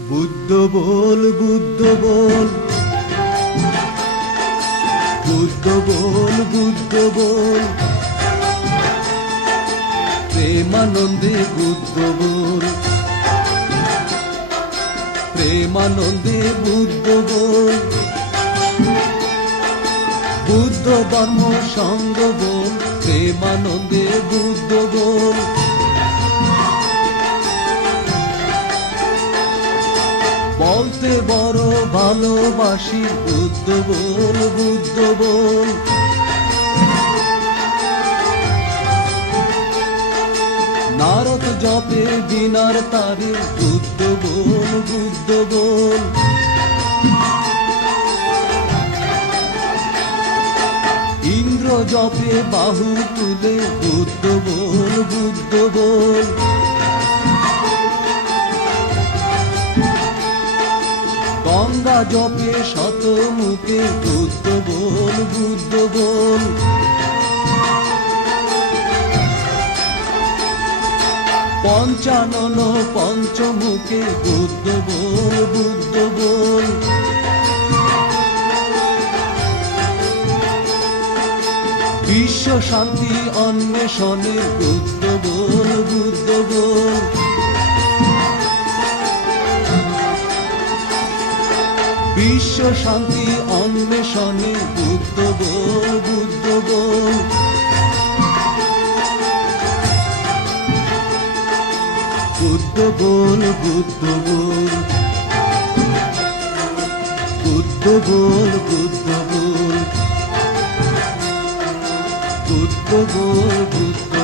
বুদ্ধ বল বুদ্ধ বল। বুদ্ধ বল বুদ্ধ বল। প্রেমানন্দে বুদ্ধ বল। প্রেমানন্দে বুদ্ধ বল। বুদ্ধ ধর্ম সঙ্গ বল। প্রেমানন্দে বুদ্ধ বল। বলতে বড় ভালোবাসি, বুদ্ধ বল বুদ্ধ বল নারদ জপে বিনার তারে, বুদ্ধ বল বুদ্ধ বল ইন্দ্র জপে বাহু তুলে, বুদ্ধ বল বুদ্ধ বল গঙ্গা জপে শত মুখে বুদ্ধ বল বুদ্ধ বল পঞ্চানন পঞ্চমুখে বুদ্ধ বল বুদ্ধ বল বিশ্ব শান্তি অন্বেষণে বুদ্ধ বল বিশ্ব শান্তি অন্বেষণে বুদ্ধ বল বুদ্ধ বল বুদ্ধ বল বুদ্ধ বল বুদ্ধ বল বুদ্ধ বল বুদ্ধ বল বুদ্ধ